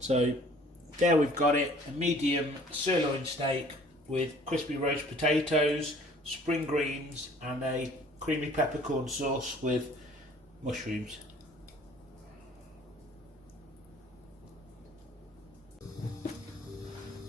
So there we've got it, a medium sirloin steak with crispy roast potatoes, spring greens and a creamy peppercorn sauce with mushrooms.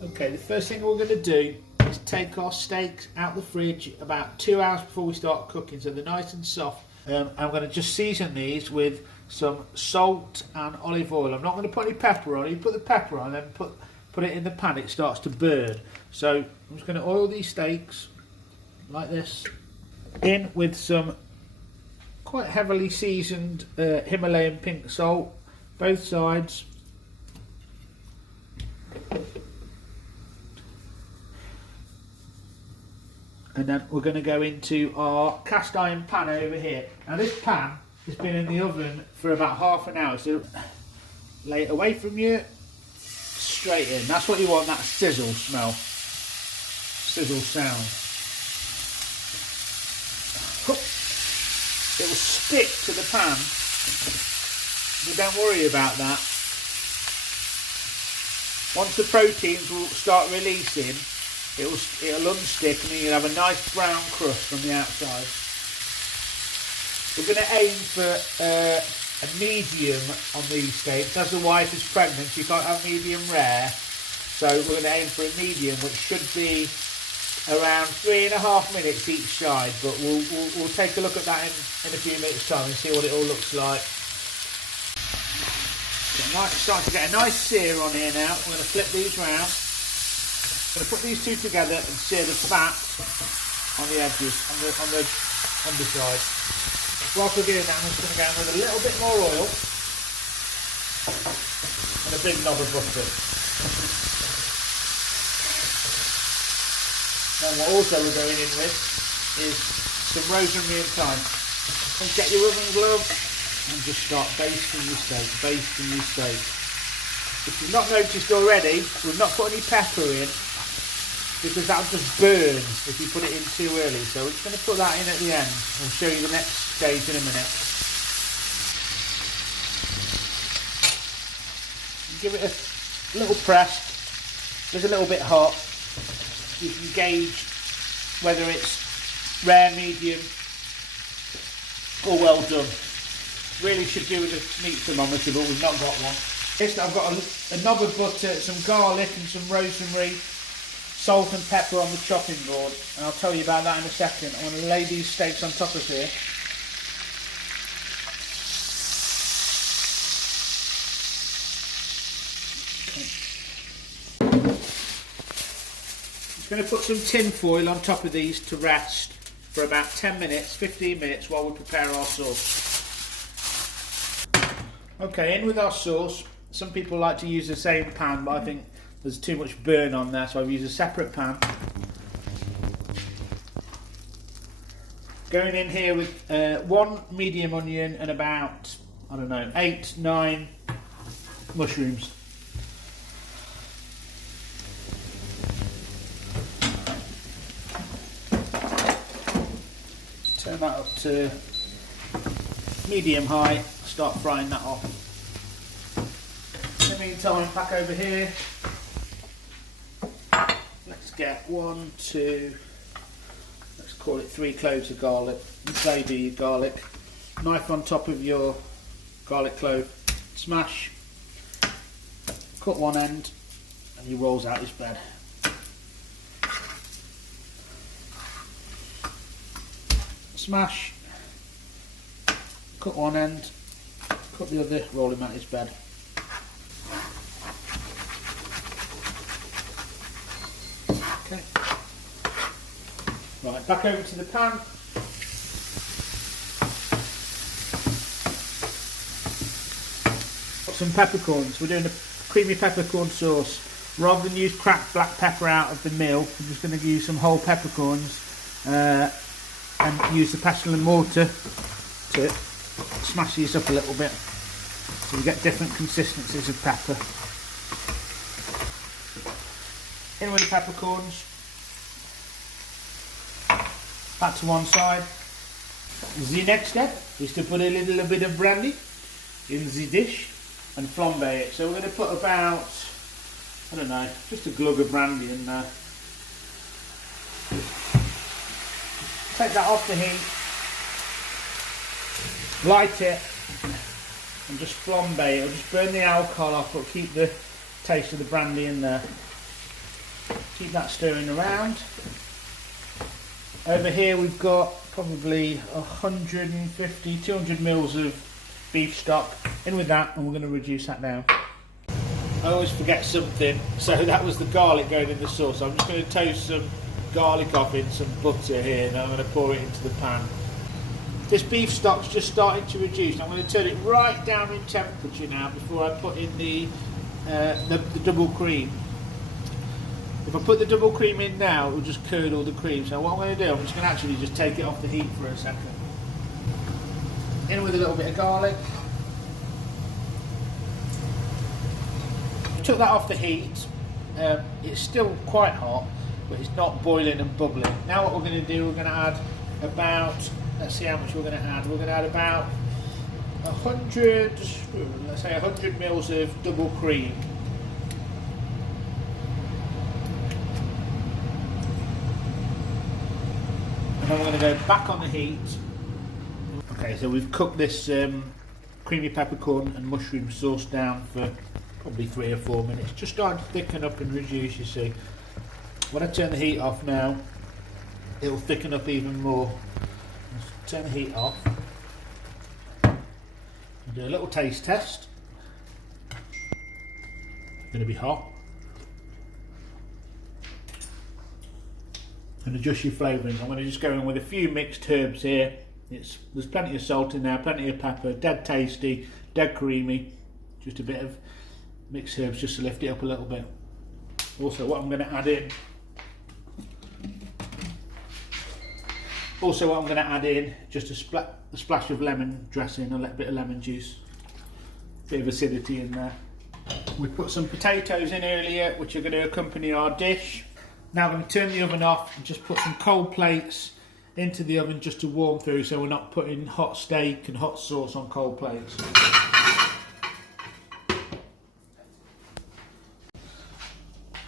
Okay, the first thing we're going to do is take our steaks out the fridge about 2 hours before we start cooking, so they're nice and soft. I'm going to just season these with some salt and olive oil. I'm not going to put any pepper on. You put the pepper on and then put it in the pan, it starts to burn. So I'm just going to oil these steaks like this, in with some quite heavily seasoned Himalayan pink salt, both sides. And then we're going to go into our cast iron pan over here. Now this pan has been in the oven for about half an hour, so lay it away from you, straight in. That's what you want, that sizzle smell, sizzle sound. It will stick to the pan, but don't worry about that. Once the proteins will start releasing, it'll unstick and then you'll have a nice brown crust on the outside. We're going to aim for a medium on these steaks. As the wife is pregnant, she can't have medium rare, so we're going to aim for a medium, which should be around 3.5 minutes each side. But we'll take a look at that in a few minutes' time and see what it all looks like. Starting to get a nice sear on here now. We're going to flip these round. I'm going to put these two together and sear the fat on the edges, on the underside. Whilst we're doing that, I'm just going to go in with a little bit more oil and a big knob of butter. Now what also we're going in with is some rosemary and thyme. And get your oven glove and just start basting your steak, basting your steak. If you've not noticed already, we've not put any pepper in, because that'll just burn if you put it in too early. So we're just going to put that in at the end. I'll show you the next stage in a minute. Give it a little press. It's a little bit hot. You can gauge whether it's rare, medium or well done. Really should do with a meat thermometer, but we've not got one. Next, I've got a knob of butter, some garlic and some rosemary, salt and pepper on the chopping board, and I'll tell you about that in a second. I'm going to lay these steaks on top of here. I'm going to put some tin foil on top of these to rest for about 10 minutes, 15 minutes while we prepare our sauce. Okay, in with our sauce. Some people like to use the same pan, but I think there's too much burn on there, so I've used a separate pan. Going in here with one medium onion and about, I don't know, 8-9 mushrooms. Just turn that up to medium high, start frying that off. In the meantime, back over here, let's get 1, 2, let's call it 3 cloves of garlic. You flavour your garlic. Knife on top of your garlic clove, smash, cut one end, and he rolls out his bed. Smash, cut one end, cut the other, roll him out his bed. Okay. Right, back over to the pan. Got some peppercorns. We're doing a creamy peppercorn sauce. Rather than use cracked black pepper out of the mill, I'm just going to use some whole peppercorns and use the pestle and mortar to smash these up a little bit so we get different consistencies of pepper. In with the peppercorns, that to one side. The next step is to put a little bit of brandy in the dish. and flambe it. So we're going to put about, I don't know, just a glug of brandy in there. Take that off the heat, light it, and just flambe it. It'll just burn the alcohol off, but keep the taste of the brandy in there. Keep that stirring around. Over here we've got probably 150, 200 mils of beef stock. In with that, and we're going to reduce that down. I always forget something, so that was the garlic going in the sauce. I'm just going to toast some garlic off in some butter here, and I'm going to pour it into the pan. This beef stock's just starting to reduce. I'm going to turn it right down in temperature now before I put in the double cream. If I put the double cream in now, it will just curdle the cream. So what I'm going to do, I'm just going to actually just take it off the heat for a second. In with a little bit of garlic. Took that off the heat. It's still quite hot, but it's not boiling and bubbling. Now what we're going to do, we're going to add about, let's see how much we're going to add. We're going to add about 100, let's say 100 mils of double cream. And then we're going to go back on the heat. Okay, so we've cooked this creamy peppercorn and mushroom sauce down for probably 3 or 4 minutes. Just starting to thicken up and reduce, you see. When I turn the heat off now, it'll thicken up even more. Let's turn the heat off. Do a little taste test. It's going to be hot. And adjust your flavouring. I'm going to just go in with a few mixed herbs here. There's plenty of salt in there, plenty of pepper, dead tasty, dead creamy. Just a bit of mixed herbs just to lift it up a little bit. Also, what I'm going to add in. Just a splash of lemon dressing, a little bit of lemon juice, bit of acidity in there. We put some potatoes in earlier, which are going to accompany our dish. Now I'm going to turn the oven off and just put some cold plates into the oven just to warm through, so we're not putting hot steak and hot sauce on cold plates.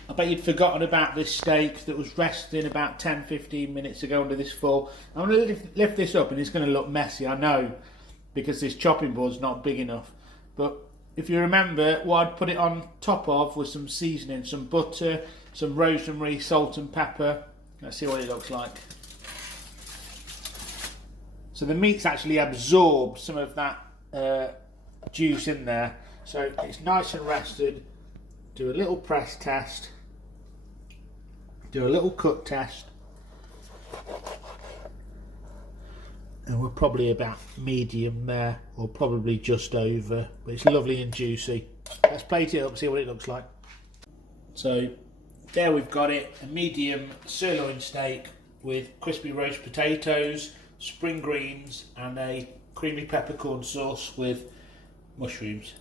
I bet you'd forgotten about this steak that was resting about 10-15 minutes ago under this foil. I'm going to lift this up and it's going to look messy, I know, because this chopping board's not big enough. But if you remember, what I'd put it on top of was some seasoning, some butter, some rosemary, salt and pepper. Let's see what it looks like. So the meat's actually absorbed some of that juice in there. So it's nice and rested. Do a little press test. Do a little cut test. And we're probably about medium there, or probably just over, but it's lovely and juicy. Let's plate it up, see what it looks like. So there we've got it, a medium sirloin steak with crispy roast potatoes, spring greens and a creamy peppercorn sauce with mushrooms.